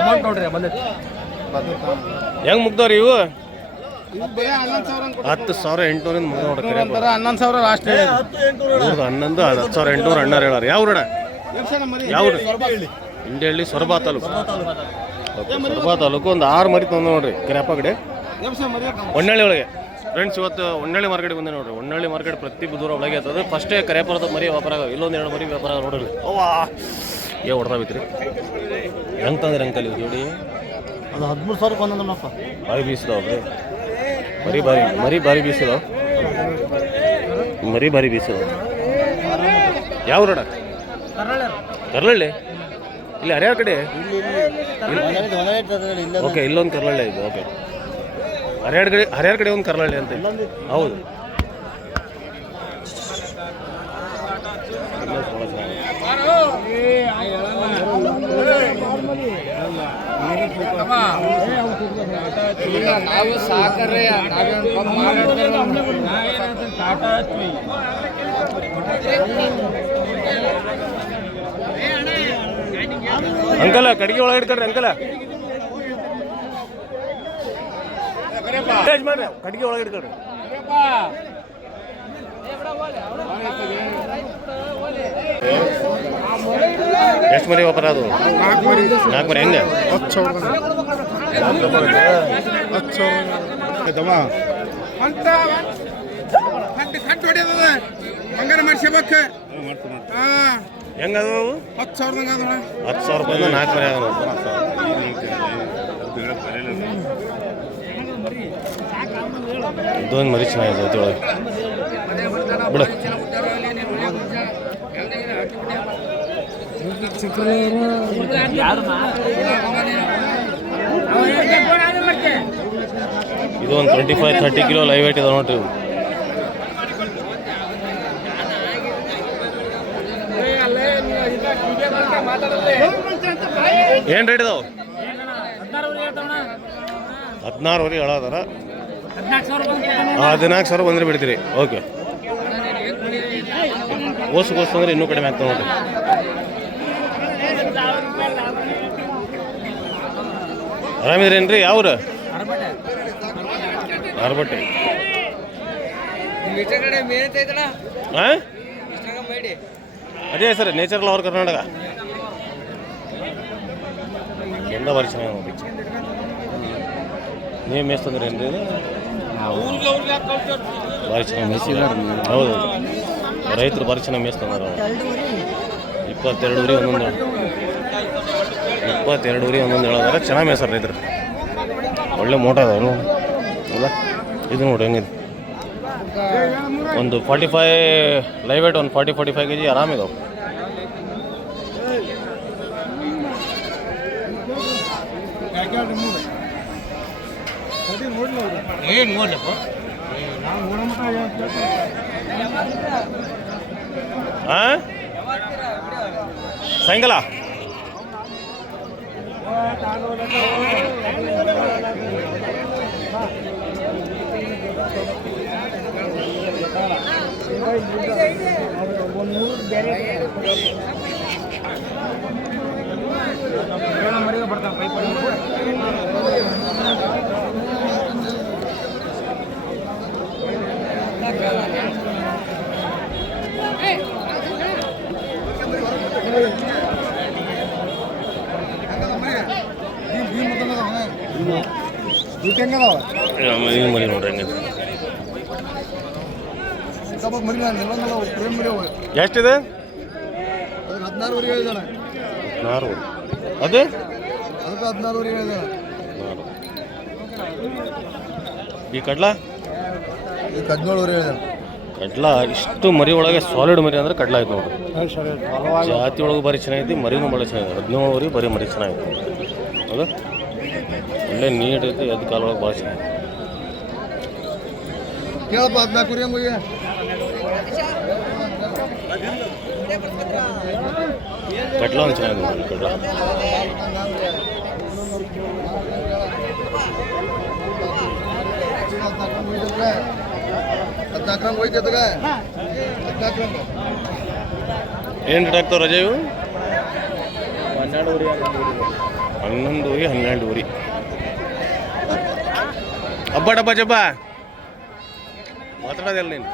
Amount ನೋಡ್ರಿ ಬಂದೈತಿ. ಹೆಂಗ್ ಮುಗ್ದವ್ರಿ ಇವು? 10,800 ಮುಗ್ದ ನೋಡ್ರಿ. 11,000 ಲಾಸ್ಟ್. 11 10,800 ಅಣ್ಣಾರ ಹೇಳಾರ. ಯಾವ ಊರಣ? ಯಾವ ಇಂಡಿಹಳ್ಳಿ ಸೊರಬ ತಾಲೂಕು. ಸೊರಬ ತಾಲೂಕು. ಒಂದು 6 ಮರಿ ತಂದು ನೋಡ್ರಿ ಕೆರೆಪ್ಪ ಕಡೆ ಹೊನ್ನಳ್ಳಿ ಒಳಗೆ. ಫ್ರೆಂಡ್ಸ್ ಇವತ್ತು ಹೊನ್ನಳ್ಳಿ ಮಾರ್ಕೆಟ್ ಬಂದೆ ನೋಡ್ರಿ. ಹೊನ್ನಳ್ಳಿ ಮಾರ್ಕೆಟ್ ಪ್ರತಿ ಬುಧವಾರ ಒಳಗೆ ಆಗ್ತದೆ. ಫಸ್ಟೇ ಕರೆಪುರದ ಮರಿ ವ್ಯಾಪಾರ ಆಗ. ಇಲ್ಲೊಂದು 2 ಮರಿ ವ್ಯಾಪಾರ ನೋಡ್ರಿ. ಅವ್ವಾ ಹೊಡೆದಾಬಿತ್ರಿ. ಹೆಂಗೆ ತಂದ್ರಿ ಅಂಕಲ್ ಇವು ಜೋಡಿ? ಅದು 13,000 ಬಂದಪ್ಪ. ಭಾರಿ ಬೀಸಿದಾವ್ರಿ. ಮರಿ ಭಾರಿ ಬೀಸಿದಾವ. ಮರಿ ಭಾರಿ ಬೀಸಿದಾವ. ಯಾವ ರೋಡ? ಕರ್ಲಳ್ಳಿ. ಇಲ್ಲಿ ಹರಿಯಾರ ಕಡೆ. ಓಕೆ, ಇಲ್ಲೊಂದು ಕರ್ಲಳ್ಳಿ ಇದು. ಓಕೆ, ಹರಿಯಾರ ಕಡೆ ಒಂದು ಕರ್ಲಳ್ಳಿ ಅಂತ. ಹೌದು. ಅಂಕಲ ಕಡಿಗೆ ಒಳಗೆ ಇಡ್ಕೊಡ್ರಿ ಅಂಕಲ. ಕಡಿಗೆ ಒಳಗೆ ಇಡ್ಕೊಡ್ರಿ. ಎಷ್ಟು ಮರಿ ವ್ಯಾಪಾರ ಅದು? 4 ಮರಿ. ಹೆಂಗೆ? 10,000 ಹೆಂಗದು? 10,000 ರೂಪಾಯಿ 4 ಮರಿ ಆಗ. ಇದೊಂದು ಮರಿ ಚೆನ್ನಾಗಿದೆ ಅದೊಳಗೆ ಬಿಡ. ಇದು ಒಂದು 25-30 ಕಿಲೋ ಲೈವ್ ವೇಟ್ ಇದೆ ನೋಡ್ರಿ. ಏನು ರೇಟ್ ಇದಾವೆ? 16,000 ಹೇಳೋದಾರ. 14,000 ಬಂದರೆ ಬಿಡ್ತೀರಿ. ಓಕೆ, ಓಸ್ಗೋಸ್ತಂದ್ರೆ ಇನ್ನೂ ಕಡಿಮೆ ಆಗ್ತದೆ ನೋಡ್ರಿ. ಆರಾಮಿದ್ರೇನ್ರಿ? ಯಾವ್ರ? ಆರ್ಬಟ್ಟೆ. ಹಾಂ, ಅದೇ ಸರ್ ನೇಚರಲ್ ಅವ್ರ ಕರ್ನಾಟಕ ಎಂದ ಭಾರಿ ಚೆನ್ನಾಗಿ ನೋಡಿ. ನೀವು ಮೇಯ್ಸ್ತಂದ್ರೇನ್ರಿ? ಇದು ಭಾರಿ ಚೆನ್ನಾಗಿ ಮೇಯ್ಸಿದಾರೆ. ಹೌದು, ರೈತರು ಭಾರಿ ಚೆನ್ನಾಗಿ ಮೇಯ್ಸ್ತಂದಾರ. 22 ಊರಿ ಒಂದೊಂದು 22 ಊರಿ ಒಂದೊಂದು ಹೇಳೋದಾರ. ಚೆನ್ನಾಗಿ ಮೇಯ್ಸಾರ ರೈತರು. ಒಳ್ಳೆ ಮೋಟ ಅದಾವ ಅಲ್ಲ. ಇದು ನೋಡಿ ಹೆಂಗಿದೆ. ಒಂದು 45 ಲೈವ್ ವೇಟ್, ಒಂದು 40-45 kg ಆರಾಮಿದಾವೆ. ಸಾಯಂಕಾಲ ಮರಿ ನೋಡ್ರಿ ಹೆಂಗೆ. ಎಷ್ಟಿದೆ? 16 ಅದೇ 16 ಈ ಕಡ್ಲಾ 17 ಕಡ್ಲಾ. ಇಷ್ಟು ಮರಿ ಒಳಗೆ ಸಾಲಿಡ್ ಮರಿ ಅಂದ್ರೆ ಕಡ್ಲಾ ಆಯ್ತು ನೋಡ್ರಿ. ಜಾತಿ ಒಳಗೆ ಭಾರಿ ಚೆನ್ನಾಗೈತಿ. ಮರಿನೂ ಭಾಳ ಚೆನ್ನಾಗಿದೆ. 17 ಊರಿ ಬರೀ ಮರಿ ಚೆನ್ನಾಗೈತಿ. ಹೌದಾ? ಒಳ್ಳೆ ನೀಟ್ ಐತಿ. ಎದ್ದು ಕಾಲೊಳಗೆ ಭಾಳ ಚೆನ್ನಾಗಿದೆ. ಕೇಳಪ್ಪ 14 ಹೆಂಗೆ ಕಟ್ಲ ಒಂದು ಚೆನ್ನಾಗಿದೆ ನೋಡಿ. ಕಟ್ಲ ಏನು ರೇಟ್ ಆಗ್ತಾವೆ ರಜೆ ಇವು? 11 12 ಹಬ್ಬ ಡಬ್ಬ ಜಬ್ಬ ಮಾತಾಡೋದಿಲ್ಲ ನೀನು.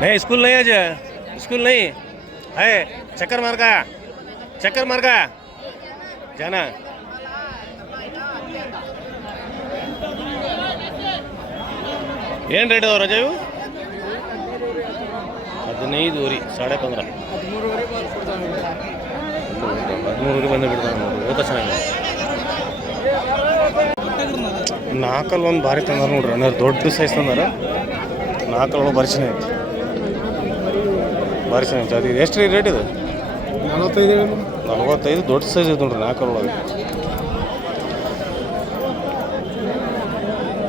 नहीं स्कूल नहीं आज, स्कूल नहीं है. चक्कर मार का जाना. ಏನು ರೇಟ್ ಅದಾವ ರಜಾ ಇವು? 15 ಊರಿ 15.5 13 ಬಂದು ಬಿಡ್ತಾನೆ ನೋಡ್ರಿ. ಊಟ ಚೆನ್ನಾಗಿದೆ. ನಾಲ್ಕಲ್ಲಿ ಒಂದು ಭಾರಿ ತಂದಾರ ನೋಡ್ರಿ ಅಣ್ಣ, ದೊಡ್ಡ ಸೈಜ್ ತಂದಾರ. ನಾಲ್ಕಲ್ಲಿ ಭಾರಿ ಚೆನ್ನಾಗಿ ಅದು. ಎಷ್ಟು ರೀ ರೇಟ್ ಇದು? 45 ದೊಡ್ಡ ಸೈಜ್ ಇದೆ ನೋಡ್ರಿ ನಾಲ್ಕರೊಳಗೆ.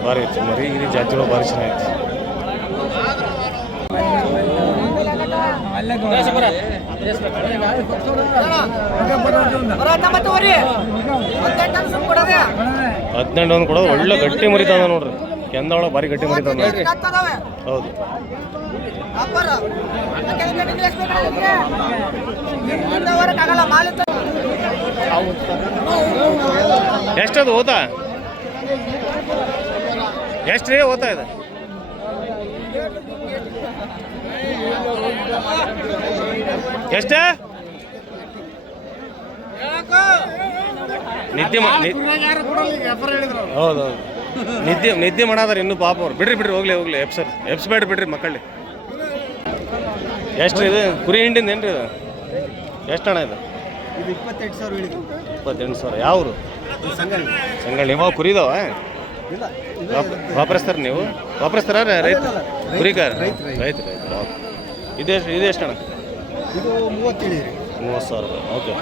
ಭಾರಿ ಐತಿ ಮರಿ ಇಲ್ಲಿ ಜಾತಿ ಒಳಗೆ ಭಾರಿ ಚೆನ್ನಾಗೈತಿ. ಹದಿನೆಂಟು ಒಂದು ಕೊಡೋದು ಒಳ್ಳೆ ಗಟ್ಟಿ ಮರಿತಾನ ನೋಡ್ರಿ. ಕೆಂದ ಒಳಗೆ ಭಾರಿ ಗಟ್ಟಿ ಮರಿತಾನ. ಹೌದು ಎಷ್ಟದು ಓತಾ? ಎಷ್ಟು ರೀ ಓದ್ತಾ ಇದೆ? ಎಷ್ಟ ನಿದ್ದೆ ಹೌದೌದು ನಿದ್ದೆ ಮಾಡಾದಾರ ಇನ್ನು ಪಾಪ ಅವ್ರು. ಬಿಡ್ರಿ ಹೋಗ್ಲಿ ಎಪ್ಸ್ಬೇಡ್ರಿ ಬಿಡ್ರಿ ಮಕ್ಕಳಲ್ಲಿ. ಎಷ್ಟು ಇದು ಕುರಿ ಹಿಂಡಿಂದ ಏನ್ರಿ ಇದು? ಎಷ್ಟು ಹಣ ಇದು? 28,000. ಯಾವ್ರು? ಸಂಗಳ್ಳಿ. ಯಾವ ಕುರಿ ಇದಾವ? ವಾಪರಿಸ್ತಾರ ನೀವು? ವಾಪರಿಸ್ತಾರ ರೈತ ಕುರಿಗಾರ? ರೈತರು. ಇದು ಎಷ್ಟು ಹಣ? 30,000 ರೂಪಾಯಿ. ಓಕೆ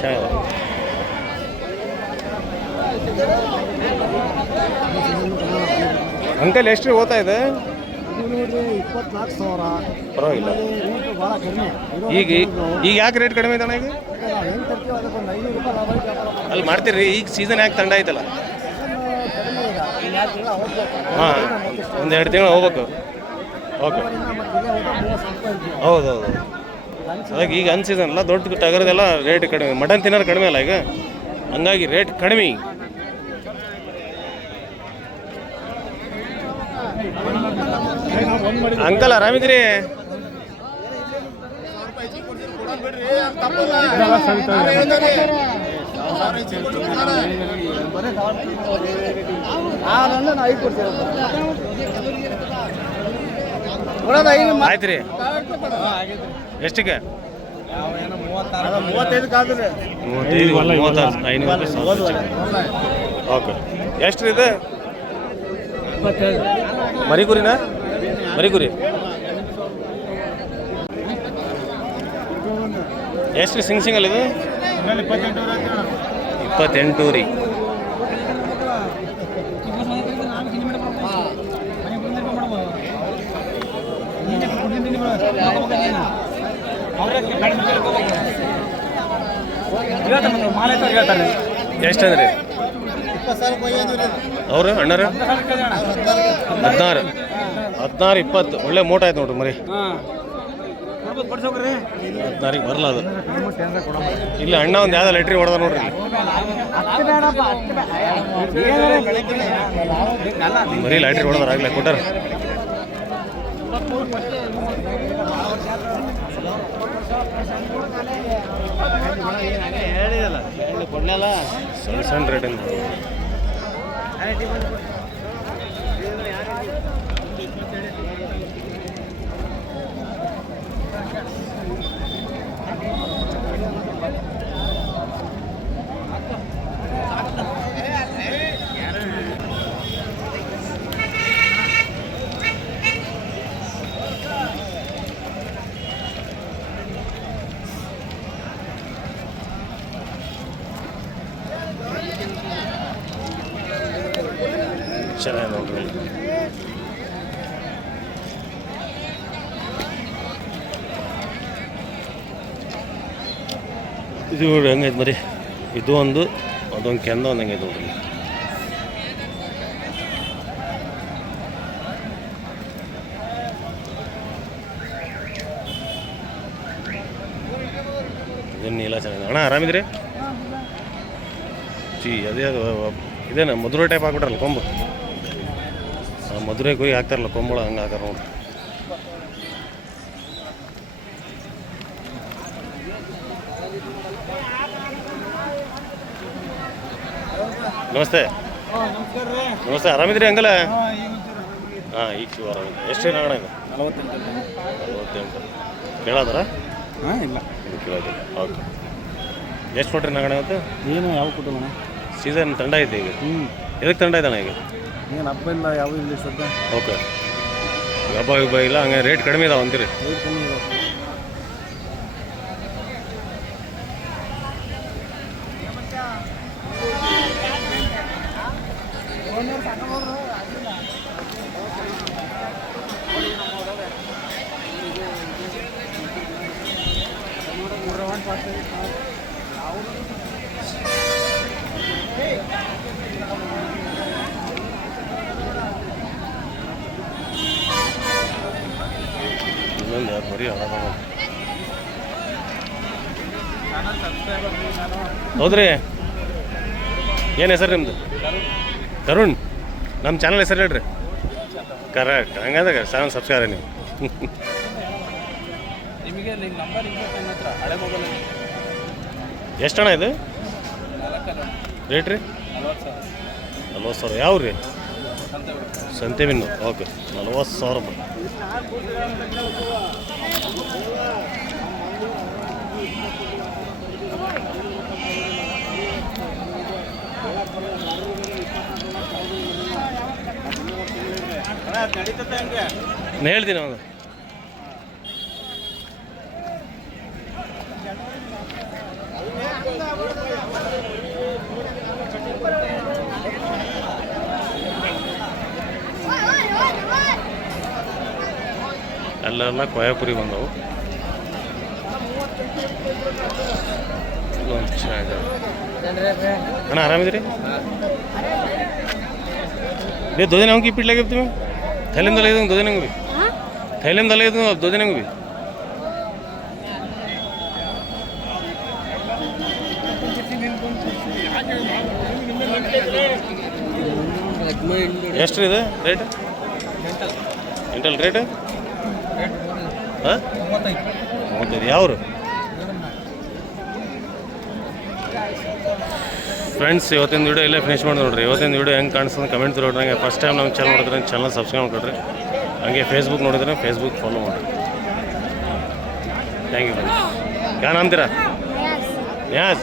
ಚೆನ್ನಾಗಿದೆ. ಅಂಕಲ್ ಎಷ್ಟು ರೀ ಓದ್ತಾ ಇದೆ? ಪರವಾಗಿಲ್ಲ. ಈಗ ಯಾಕೆ ರೇಟ್ ಕಡಿಮೆ ಐತಣ್ಣ? ಈಗ ಅಲ್ಲಿ ಮಾಡ್ತೀರಿ. ಈಗ ಸೀಸನ್ ಯಾಕೆ ತಂಡ ಐತಲ್ಲ? ಹಾಂ, ಒಂದು 2 ತಿಂಗಳು ಹೋಗ್ಬೇಕು. ಓಕೆ ಹೌದೌದು. ಅದಾಗ ಈಗ ಅನ್ ಸೀಸನ್ ಅಲ್ಲ, ದೊಡ್ಡ ಟಗರದೆಲ್ಲ ರೇಟ್ ಕಡಿಮೆ. ಮಟನ್ ತಿನ್ನೋರು ಕಡಿಮೆ ಅಲ್ಲ ಈಗ, ಹಂಗಾಗಿ ರೇಟ್ ಕಡಿಮೆ. ಅಂಕಲ್ ಆರಾಮಿದ್ರಿ? ಆಯ್ತು ರೀ. ಎಷ್ಟಕ್ಕೆ? 35 ಓಕೆ. ಎಷ್ಟು ರೀ ಇದು? ಮರಿಗುರಿನಾ? ಮರಿಗುರಿ ಎಷ್ಟು ರೀ ಸಿಂಗಲ್ ಇದು? 28 ರೀ. ಎಷ್ಟು ಅಂದ್ರೆ ಅವರು ಅಣ್ಣಾರ? 16 20 ಒಳ್ಳೆ ಮೋಟ ಆಯ್ತು ನೋಡ್ರಿ ಮರಿ. 16ಗೆ ಬರಲ್ಲ ಅದು. ಇಲ್ಲ ಅಣ್ಣ ಒಂದು ಯಾವ್ದು ಲೈಟ್ರಿ ಹೊಡೆದ ನೋಡ್ರಿ. ಮರಿ ಲೈಟ್ರಿ ಹೊಡೆದಾರ ಆಗ್ಲೇ ಕೊಟ್ಟಾರ. ಸಣ್ಣ ರೇಟಿಂದ ಚೆನ್ನಾಗಿ ನೋಡ್ರಿ. ಇದು ನೋಡಿ ಹೆಂಗೈತೆ ಮರಿ, ಇದು ಒಂದು ಅದೊಂದು ಕೆಂದ ಒಂದು ಹೆಂಗೈತೆ ನೋಡ್ರಿ. ಇದನ್ನು ನೀಲ ಚೆನ್ನಾಗಿದೆ. ಅಣ್ಣ ಆರಾಮಿದ್ರಿ? ಅದೇ ಅದು ಇದೇನ ಮಧುರೆ ಟೈಪ್ ಹಾಕ್ಬಿಟ್ರಲ್ಲ ಕೊಂಬು, ಮಧುರೆಗೆ ಹೋಗಿ ಹಾಕ್ತಾರಲ್ಲ ಕೊಂಬಳ ಹಂಗೆ ಹಾಕಾರ ನೋಡ್ರಿ. ನಮಸ್ತೆ. ನಮಸ್ತೆ, ಆರಾಮಿದ್ರಿ ಅಂಕಲ? ಹಾಂ, ಈಗ ಶಿವ ಆರಾಮಿದ್ರಿ. ಎಷ್ಟು ಅಣ್ಣ ಇದು? 48 ಕೇಳಾದ್ರ? ಹಾಂ, ಇಲ್ಲ ಕೇಳೋದು. ಓಕೆ, ಎಷ್ಟು ಕೊಟ್ರಿ ನಾಗಣ ಇವತ್ತು? ಏನು ಯಾವ ಕೊಟ್ಟಲ್ಲ ಸೀಸನ್ ತಂಡ ಐತೆ ಈಗ. ಎದಕ್ಕೆ ತಂಡ ಇದ್ದಾನೆ ಈಗ? ಏನು ಹಬ್ಬ ಇಲ್ಲ, ಯಾವ ಇಲ್ಲ ಸದ್ಯ. ಓಕೆ, ಹಬ್ಬ ಗಿಬ್ಬ ಇಲ್ಲ, ಹಂಗೆ ರೇಟ್ ಕಡಿಮೆ ಇದಾವೆ ಅಂತೀರಿ? ರೇಟ್ ಕಮ್ಮಿ ಇದೆ. ಇನ್ನೊಂದು ಯಾರು ಬರೀ ಹಳದ. ಹೌದ್ರಿ, ಏನು ಹೆಸರು ನಿಮ್ಮದು? ತರುಣ್. ನಮ್ಮ ಚಾನಲ್ ಹೆಸರು ಹೇಳ್ರಿ. ಕರೆಕ್ಟ್, ಹಂಗಂದ್ರೆ 7 ಸಬ್ಸ್ಕ್ರೈಬ್ ನೀವು. ನಿಮಗೆ ನಂಬರ್ ಹಳೆ ಮೊಬೈಲ್ ಎಷ್ಟಣ್ಣ ಇದು ರೇಟ್ ರೀ? 40,000. ಯಾವ ರೀ? ಸಂತೆಬಿನ್ನು. ಓಕೆ, 40,000 ರೂಪಾಯಿ. ನಾನು ಹೇಳ್ತೀನಿ ಅವನು. ಅಲ್ಲೆಲ್ಲ ಕೊಯಾಪುರಿ ಬಂದವು. ಅಣ್ಣ ಆರಾಮಿದ್ರಿ? ये 2 दिन की पीट लगे तुम्हें? थैलेम दले 2 दिन भी थैलेम दले 2 दिन भी. ಎಷ್ಟು ಇದೆ ರೇಟ್? ಇಂಟಲ್ ರೇಟ್ ಹಾಂ 35. ಯಾವರು ಫ್ರೆಂಡ್ಸ್? ಇವತ್ತಿನ ವೀಡಿಯೋ ಇಲ್ಲೇ ಫಿನಿಶ್ ಮಾಡಿ ನೋಡ್ರಿ. ಇವತ್ತಿನ ವೀಡಿಯೋ ಹೆಂಗೆ ಕಾಣಿಸ್ತದೆ ಕಮೆಂಟ್ ನೋಡ್ರಿ. ಹಂಗೆ ಫಸ್ಟ್ ಟೈಮ್ ನಮ್ಮ ಚಾನಲ್ ನೋಡಿದ್ರೆ ಚಾನಲ್ ಸಬ್ಸ್ಕ್ರೈಬ್ ಮಾಡ್ಕೊಡ್ರಿ. ಹಂಗೆ ಫೇಸ್ಬುಕ್ ನೋಡಿದ್ರೆ ಫೇಸ್ಬುಕ್ ಫಾಲೋ ಮಾಡಿರಿ. Thank you friends. क्या नाम तेरा? न्याज.